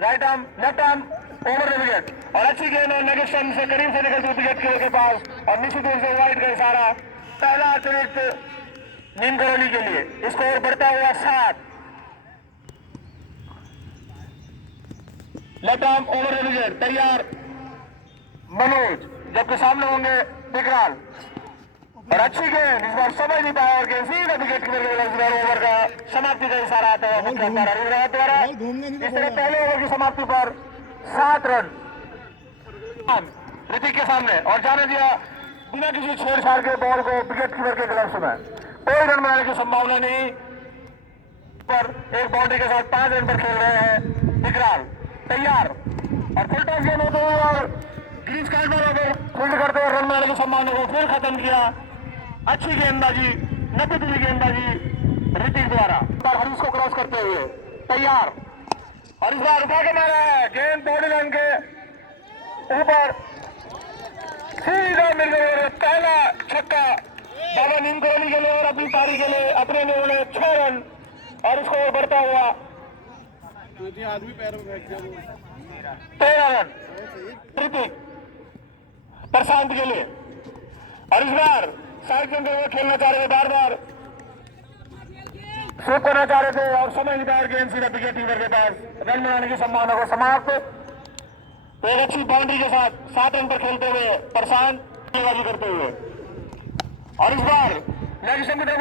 Right arm left arm over the wicket और अच्छी गेंद है नेगेशन से करीब से निकलती विकेट के पास और निश्चित रूप से वाइड का इशारा। पहला अतिरिक्त नीम करौली के लिए। स्कोर बढ़ता हुआ 7। Left arm over the wicket तैयार मनोज, जबकि सामने होंगे विकराल और अच्छी गेंद इस बार समझ नहीं पाया और गेंद सीधा विकेट कीपर ओवर का समाप्ति का इशारा आता है मुख्य अंपायर द्वारा। इस तरह पहले ओवर की समाप्ति पर 7 रन ऋतिक के सामने और जाने दिया बिना किसी छेड़छाड़ के बॉल को विकेट कीपर के ग्लव्स में। कोई रन बनाने की संभावना नहीं पर एक बाउंड्री के साथ 5 रन पर खेल रहे हैं विकराल तैयार और फुल टॉस गेंद होते हुए और ग्रीस कार्ड वालों को फील्ड करते हुए रन बनाने की संभावना को फिर खत्म किया। अच्छी गेंदबाजी नतीजी गेंदबाजी ऋतिक द्वारा हरीश को क्रॉस करते हुए तैयार और इस बार उठा के मारा है गेंद बॉडी लाइन के ऊपर सीधा मिल गया। पहला छक्का बाबा नीम करौली के लिए और अपनी पारी के लिए अपने ने 6 रन और इसको बढ़ता हुआ आदमी पैरों में फेंक दिया 13 रन ऋतिक प्रशांत के लिए और इस बार साइड के अंदर खेलना चाह रहे थे बार बार स्वीप करना चाह रहे थे और समय निकाल गेंद सीधा विकेट कीपर के पास रन बनाने की संभावना को समाप्त। तो एक अच्छी बाउंड्री के साथ 7 रन पर खेलते हुए प्रशांत गेंदबाजी करते हुए और इस बार नेगेशन की तरफ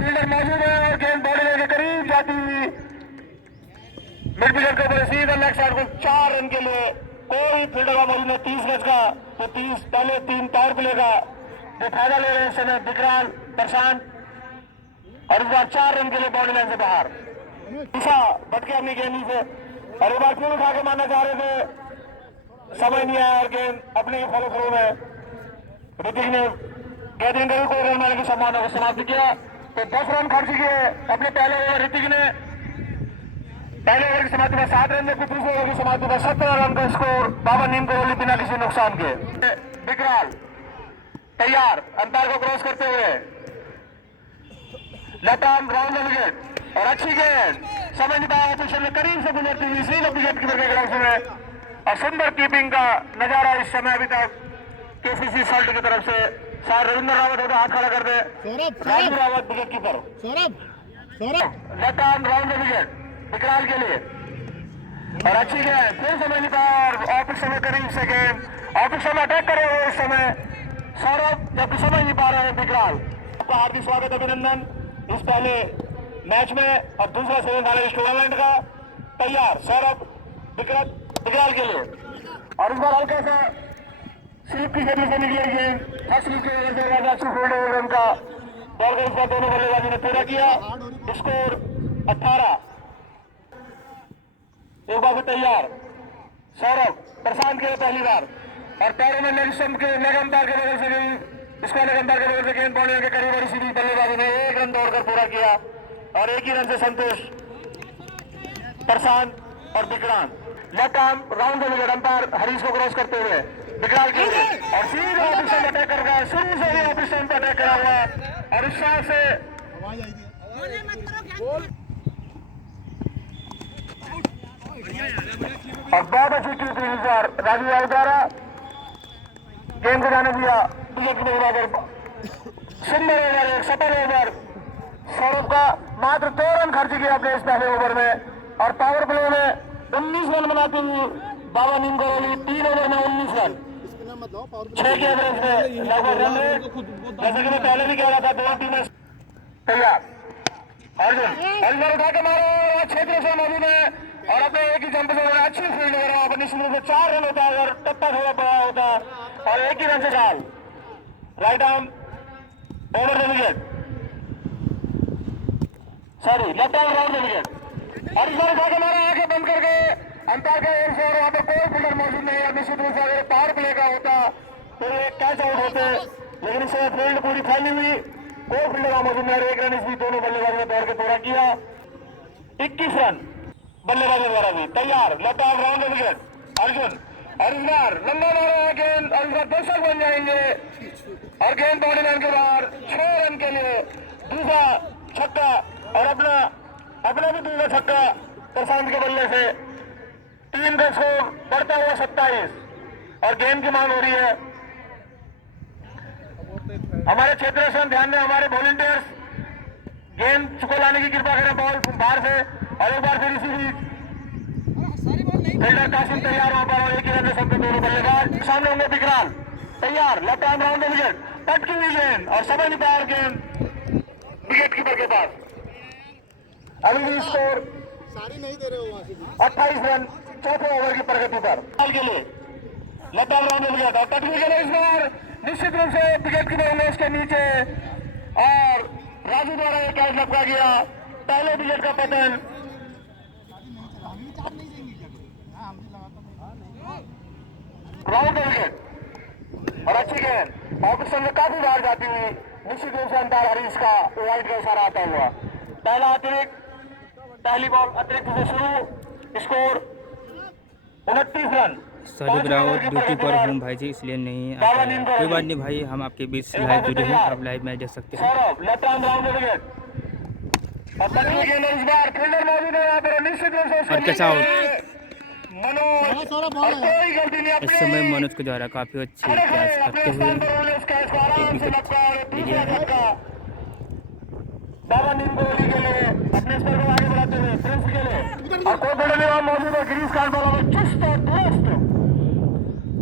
फील्डर मौजूद है और गेंद बॉडी लाइन के करीब जाती हुई मिड विकेट के ऊपर सीधा लेग साइड को 4 रन के लिए कोई फील्डर का मौजूद है 30 गज का तो 30 पहले 3 पावर प्ले का जो फायदा ले रहे हैं इस समय विकराल प्रशांत और इस बार 4 रन के लिए बॉडी लाइन से बाहर दिशा भटके अपनी गेंदी से और एक बार फिर उठा के मारना चाह रहे थे समझ नहीं आया और गेंद अपने फॉलो थ्रू में ऋतिक ने गैदरिंग को रन मारने की संभावना को समाप्त किया। तो 10 रन खर्च किए अपने पहले ओवर ऋतिक ने पहले ओवर की समाप्ति पर 7 रन जबकि दूसरे ओवर की समाप्ति पर 17 रन का स्कोर बाबा नीम करौली बिना किसी नुकसान के। विकराल तैयार अंपायर को क्रॉस करते हुए left arm round the wicket और अच्छी गेंद समझ नहीं पाया ऑपोजिशन में करीब से गुजरती हुई सीधा विकेट कीपर के ग्लव्स में और सुंदर कीपिंग का नजारा इस समय अभी तक केसीसी सल्ट की तरफ से शायद रविंद्र रावत होकर हाथ खड़ा कर दे Raju Rawat wicket keeper left arm round the wicket विकराल के लिए और अच्छी गेंद फिर समझ नहीं पाया और ऑफिस समय करीब से गेंद ऑफिस समय अटैक करे हुए इस समय सौरभ जबकि समझ नहीं पा रहे हैं विकराल। आपका हार्दिक स्वागत अभिनंदन इस पहले मैच में और दूसरा सेमीफाइनल इस टूर्नामेंट का। तैयार सौरभ विकराल के लिए और इस बार हल्का सा स्लिप की गति से निकली गेंद फर्स्ट स्लिप की वजह से अच्छी फील्ड ओवर रन का बॉल का इस बार दोनों बल्लेबाजों ने पूरा किया। स्कोर 18। एक बार तैयार सौरभ प्रशांत के पहली बार और पैरों में लेग अंपायर के बगल से भी इसको लेग अंपायर के बगल से गेंद बॉलिंग के करीब और इसी बल्लेबाजों ने 1 रन दौड़कर पूरा किया और एक ही रन से संतोष प्रशांत और Vikrant. Left arm round the wicket umpire Harish को क्रॉस करते हुए विकराल के लिए और सीधा ऑफिस अटैक कर रहा है शुरू से ही ऑफिस पर अटैक करा हुआ है और इस साल से और बहुत अच्छी कीपिंग राजू यादव द्वारा गेंद को जाने दिया विकेट के बराबर सुंदर ओवर एक सफल ओवर सौरभ का मात्र 2 रन खर्च किया अपने इस पहले ओवर में और पावर प्ले में 19 रन बनाते हुए बाबा नीम करौली 3 ओवर में 19 रन 6 के एवरेज में लगभग रन रेट जैसे कि मैं पहले भी कह रहा था 2 टीमें तैयार अर्जुन उठा के मारो क्षेत्र से मौजूद है और अपने एक ही जंप से अच्छी फील्ड कर रहा है निश्चित रूप से 4 रन होता है अगर टप्पा थोड़ा बड़ा होता और एक ही रन से चाल right arm over the wicket sorry left arm round the wicket और इस बार उठा के मारा आंखें बंद करके अंपायर का एयर से और वहां पर कोई फील्डर मौजूद नहीं है। निश्चित रूप से अगर पावर प्ले का होता तो एक कैच आउट होते लेकिन इससे फील्ड पूरी फैली हुई कोई फील्डर का मौजूद नहीं। 1 रन इस भी दोनों बल्लेबाजों ने दौड़ के पूरा किया 21 रन बल्लेबाजों द्वारा भी तैयार। Left arm round the wicket Arjun और इस बार लंबा मारा है गेंद और इस बार दर्शक बन जाएंगे और गेंद बॉडी लाइन के बाहर 6 रन के लिए दूसरा छक्का और अपना भी दूसरा छक्का प्रशांत के बल्ले से 3 टीम का स्कोर बढ़ता हुआ 27 और गेंद की मांग हो रही है। हमारे क्षेत्रीय संघ ध्यान में, हमारे वॉलंटियर्स गेंद को लाने की कृपा करें बॉल बाहर से। और एक बार फिर इसी बीच फील्डर कासिम तैयार वहां पर और एक ही रन से सबके दोनों बल्लेबाज सामने होंगे। विकराल तैयार, लेफ्ट हैंड राउंड विकेट, पटकी हुई गेंद और समझ नहीं पाया गेंद विकेट कीपर के पास। अभी भी स्कोर सारी नहीं दे रहे हो वहां से 28 रन चौथे ओवर की प्रगति पर के लिए लेफ्ट हैंड राउंड विकेट और पटकी के लिए इस बार निश्चित रूप से विकेट कीपर होंगे उसके नीचे और राजू द्वारा एक कैच लपका गया। पहले विकेट का पतन। राउंड विकेट और अच्छी गेंद ऑपोजिशन में काफी बार जाती हुई निश्चित रूप से अंपायर हरीश का वाइड का इशारा आता हुआ। पहला अतिरिक्त, पहली बॉल अतिरिक्त से शुरू, score 29 run. Sorry Bravo, duty पर हूँ भाई जी, इसलिए नहीं आ पाया। कोई बात नहीं भाई, हम आपके बीच लाइव जुड़े हैं, आप लाइव मैच देख सकते हैं। Saurabh left hand round wicket और पटकी गेंद इस बार फील्डर मौजूद है यहाँ पर निश्चित रूप से और कैच आउट। मनोज और कोई गलती नहीं, इस समय मनोज के द्वारा काफी अच्छी कैच करते हुए एक विकेट लिया है। बाबा नीम कोहली के लिए अपने स्तर को आगे बढ़ाते हुए प्रिंस के लिए और कोई बड़े वहां मौजूद है। गिरीश कांडवाला में चुस्त और दुरुस्त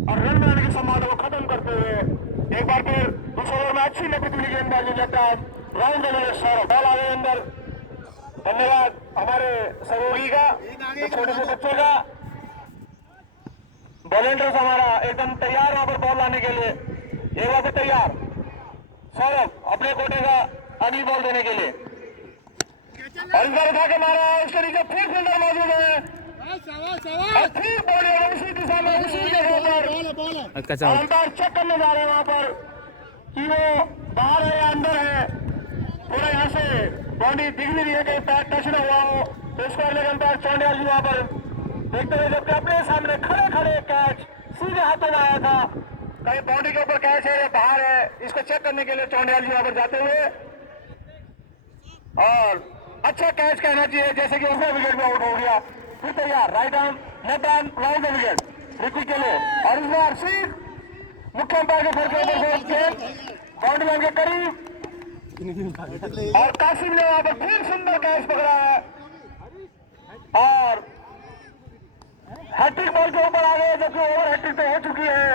और रन बनाने की संभावना को खत्म करते हुए एक बार फिर दूसरे ओवर में अच्छी नकद मिली गेंदबाजी लेता है राउंड के लिए सौरभ। बॉल आगे अंदर। धन्यवाद हमारे सहयोगी का, छोटे से बच्चों का। वॉलेंटियर्स हमारा एकदम तैयार वहां पर बॉल लाने के लिए। एक बार फिर तैयार सौरभ अपने कोटे का अगली बॉल देने के लिए और इस बार उठा के मारा है। उसके नीचे फिर फील्डर मौजूद है और फिर बॉल उसी दिशा में उसी जगह पर कैच आउट। अंपायर चेक करने जा रहे हैं वहां पर कि वो बाहर है या अंदर है। थोड़ा यहाँ से बाउंड्री दिख भी रही है, कहीं पैर टच न हुआ हो तो इसको अगले अंपायर चौंडियाल जी वहां पर देखते हुए, जबकि अपने सामने खड़े खड़े कैच सीधे हाथों में आया था। कहीं बाउंड्री के ऊपर कैच है या बाहर है, इसको चेक करने के लिए चौंडियाल जी वहां पर जाते हुए और अच्छा कैच कहना चाहिए, जैसे कि उसने विकेट में आउट हो गया। फिर तैयार right arm left arm round the wicket Ricky के लिए और इस बार सीध मुख्य अंपायर के फर्क बाउंड्री लाइन के करीब और कासिम ने वहां पर फिर सुंदर कैच पकड़ा है और हैट्रिक बॉल के ऊपर आ गए, जबकि ओवर हैट्रिक तो हो चुकी है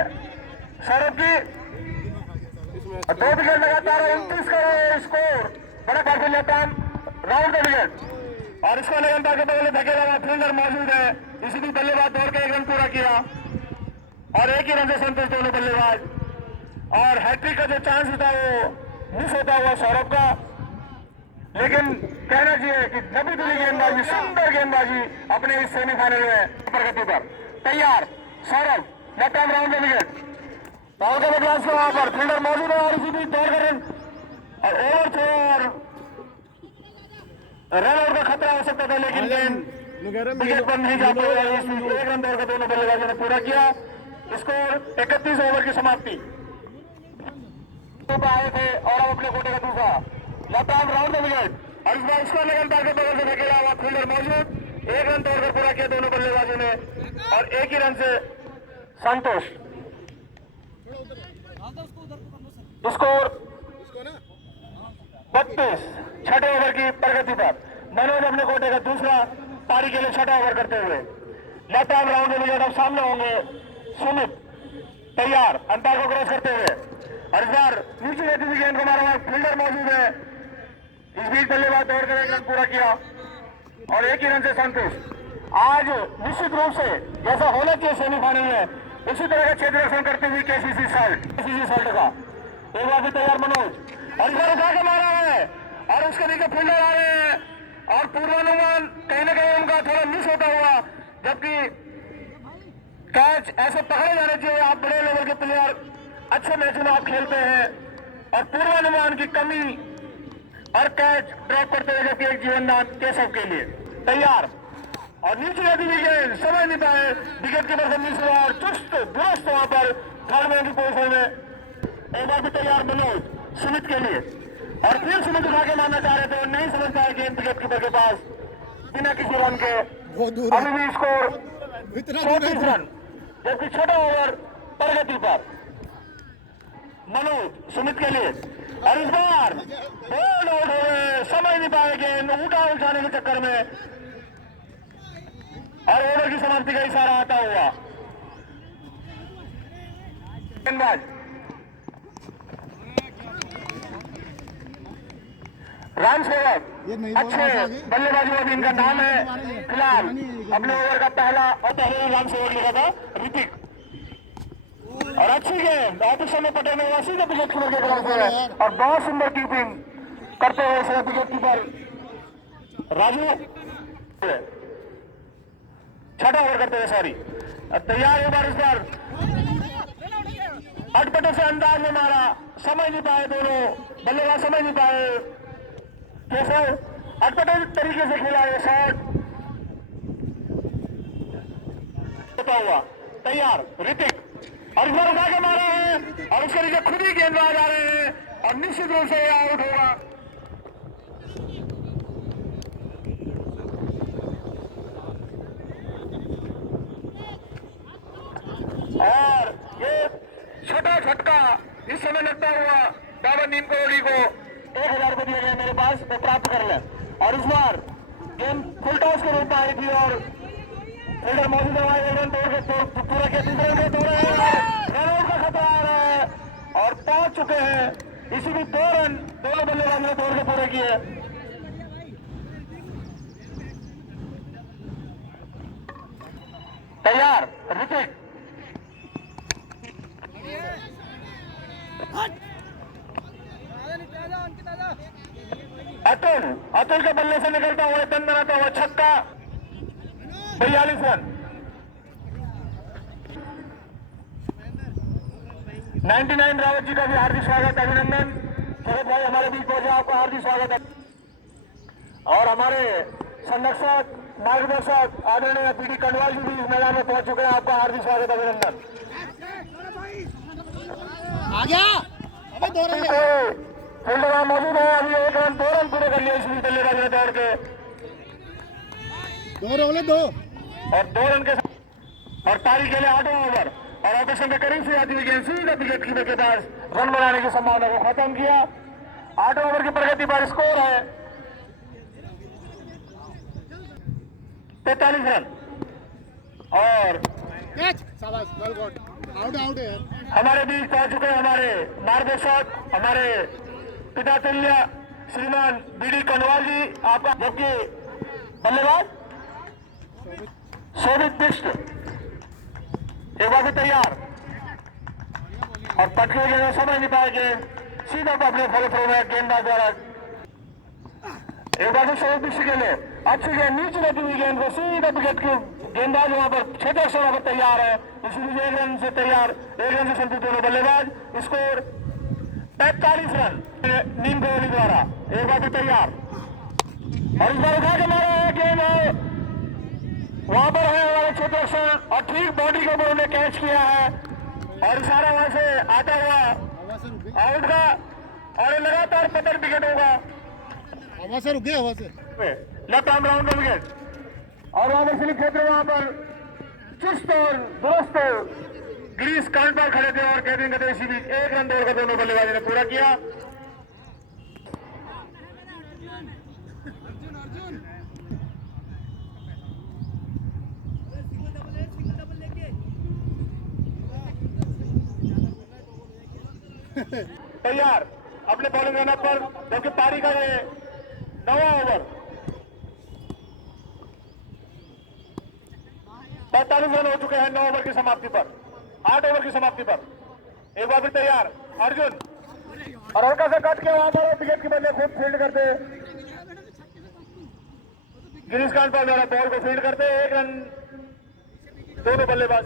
सौरभ की। 2 विकेट लगातार 29 का स्कोर। बड़ा काफी लेता है राउंड का विकेट और इसको अंपायर के बगल में धकेला हुआ फील्डर मौजूद है। इसी भी बल्लेबाज दौड़ के 1 रन पूरा किया और एक ही रन से संतुष्ट दोनों बल्लेबाज और हैट्रिक का जो चांस था वो मिस होता हुआ सौरभ का। लेकिन कहना चाहिए कि नबी दिली गेंदबाजी, सुंदर गेंदबाजी अपने इस सेमीफाइनल में प्रगति पर। तैयार Saurabh left hand round wicket round के बदलाव से वहां पर फील्डर मौजूद है और इसी बीच दौड़ कर और ओवर थे और रन आउट का खतरा हो सकता था, लेकिन गेंद विकेट पर नहीं जाते हुए 1 रन दौड़ कर दोनों बल्लेबाजों ने पूरा किया। स्कोर 31 ओवर की समाप्ति आए थे और अब अपने कोटे का दूसरा लेफ्ट आर्म राउंड विकेट और इस बार इसको अंपायर के बगल से धकेला हुआ फील्डर मौजूद। 1 रन दौड़ कर पूरा किया दोनों बल्लेबाजों ने और एक ही रन से संतोष। स्कोर 32 छठे ओवर की प्रगति पर। मनोज अपने कोटे का दूसरा पारी के लिए छठा ओवर करते हुए लेफ्ट आर्म राउंड विकेट अब सामने होंगे सुमित तैयार अंपायर को क्रॉस करते हुए और इस बार नीचे रहती हुई गेंद को मारा हुआ फील्डर मौजूद है। इस बीच बल्लेबाज दौड़ कर 1 रन पूरा किया और एक ही रन से संतुष्ट। आज निश्चित रूप से जैसा होना चाहिए सेमीफाइनल में उसी तरह का क्षेत्र रक्षण करते हुए केसीसी सल्ट का एक बार भी तैयार मनोज और इस बार उठा के मारा है और उसके नीचे फील्डर आ रहे हैं और पूर्वानुमान कहीं ना कहीं उनका थोड़ा मिस होता हुआ, जबकि कैच ऐसे पकड़े जाने चाहिए। आप बड़े लेवल के प्लेयर, अच्छे मैच में आप खेलते हैं और पूर्वानुमान की कमी और कैच ड्रॉप करते हुए जबकि एक जीवनदान केशव के लिए तैयार और नीचे रहती हुई गेंद समझ नहीं पाए, विकेट कीपर से मिस हुआ और चुस्त दुरुस्त वहां पर थर्ड मैन की पोजीशन में। एक बार भी तैयार मनोज सुमित के लिए और फिर सुमित उठा के मारना चाह रहे थे, नहीं समझ पाए गेंद विकेट कीपर के पास बिना किसी रन के। अभी भी स्कोर इतना दूर 34 है। रन, जबकि छठा ओवर प्रगति पर मनोज सुमित के लिए, और इस बार बोल्ड आउट हो गए, समझ नहीं पाए गेंद उठाने के चक्कर में, और ओवर की समाप्ति का इशारा आता हुआ। गेंदबाज राम सेवक अच्छे बल्लेबाजों में भी इनका नाम है। फिलहाल अपने ओवर का पहला राम सेवक लिखा था ऋतिक, और अच्छी गेंद बहुत समय पटेल ने सीधे विकेट कीपर के खिलाफ है, और बहुत सुंदर कीपिंग करते हुए विकेट कीपर राजू छठा ओवर करते हुए, सॉरी तैयार एक बार इस बार अटपटे से अंदाज में मारा, समझ नहीं पाए दोनों बल्लेबाज, समझ नहीं पाए कैसे अटपटे तरीके से खेला ये शॉट होता हुआ। तैयार ऋतिक, और इस बार उठा के मारा है, और उसके नीचे खुद ही गेंदबाज आ रहे हैं, और निश्चित रूप से यह आउट होगा। और ये छोटा झटका इस समय लगता हुआ बाबर नीम कोहली को 1000 रुपए दिए गए मेरे पास, वो प्राप्त कर ले। और इस बार गेम फुल टॉस के रूप में आई थी, और फील्डर मौजूद है, पूरा के तीसरे रन तोड़े हैं, रन आउट का खतरा आ रहा है, और पहुंच चुके हैं। इसी भी 2 रन दोनों बल्लेबाजों ने तोड़ के पूरे किए। तैयार ऋतिक, अतुल के बल्ले से निकलता हुआ दंड बनाता हुआ छक्का, 42 रन। 99 रावत जी का भी हार्दिक स्वागत, अभिनंदन। शरद भाई हमारे बीच पहुंचे, आपका हार्दिक स्वागत है। और हमारे संरक्षक मार्गदर्शक आदरणीय पीडी कंडवाल जी भी इस मैदान में पहुंच चुके हैं, आपका हार्दिक स्वागत, अभिनंदन। आ गया, अबे 2 रन फील्ड वहां मौजूद है, अभी 1 रन 2 रन पूरे कर लिए इस बल्लेबाज ने दौड़ के, 2 रोले 2 और 2 रन के साथ, और पारी के लिए 8वां ओवर, और ऑपरेशन के करीब से आती हुई गेंद सीधे विकेट कीपर के पास रन बनाने की संभावना को खत्म किया। 8वें ओवर की प्रगति पर स्कोर है 43 रन। और कैच, शाबाश, वेल गॉट, आउट आउट है। हमारे बीच पहुंच चुके हैं हमारे मार्गदर्शक, हमारे पिता तुल्य श्रीमान बीडी कंडवाल जी, आपका, जबकि बल्लेबाज शोभित बिष्ट एक बार तैयार, और पटके के समझ नहीं पाएंगे, सीधा अपने फॉलो थ्रो में गेंदबाज द्वारा एक बार शोभित बिष्ट के लिए अच्छी गेंद, नीचे रहती हुई गेंद को सीधा विकेट की गेंदबाज वहां पर 6 रन पर तैयार है, इसीलिए 1 रन से तैयार, 1 रन से संतुष्ट दोनों बल्लेबाज। स्कोर 45 रन नीम कोहली द्वारा, एक बार तैयार, और इस बार उठा के मारा है गेंद, वहां पर है हमारे क्षेत्र, और ठीक बॉडी के ऊपर उन्हें कैच किया है, और इशारा वहां से आता हुआ आउट का, और ये लगातार 15 विकेट होगा, हवा से रुक गया, हवा से लेफ्ट आर्म राउंड का विकेट, और वहां पर स्लिप क्षेत्र वहां पर चुस्त और दुरुस्त ग्रीस कांट पर खड़े थे, और कहते हैं इसी बीच 1 रन दौड़कर दोनों बल्लेबाजों ने पूरा किया। तैयार अपने बॉलिंग रनअप पर, जबकि पारी का ये 9वां ओवर, 45 रन हो चुके हैं 9 ओवर की समाप्ति पर, 8 ओवर की समाप्ति पर। एक बार भी तैयार अर्जुन, और हल्का सा कट के वहां पर विकेट की बल्ले खुद फील्ड करते, गिरीश कांत द्वारा बॉल को फील्ड करते, 1 रन दोनों बल्लेबाज।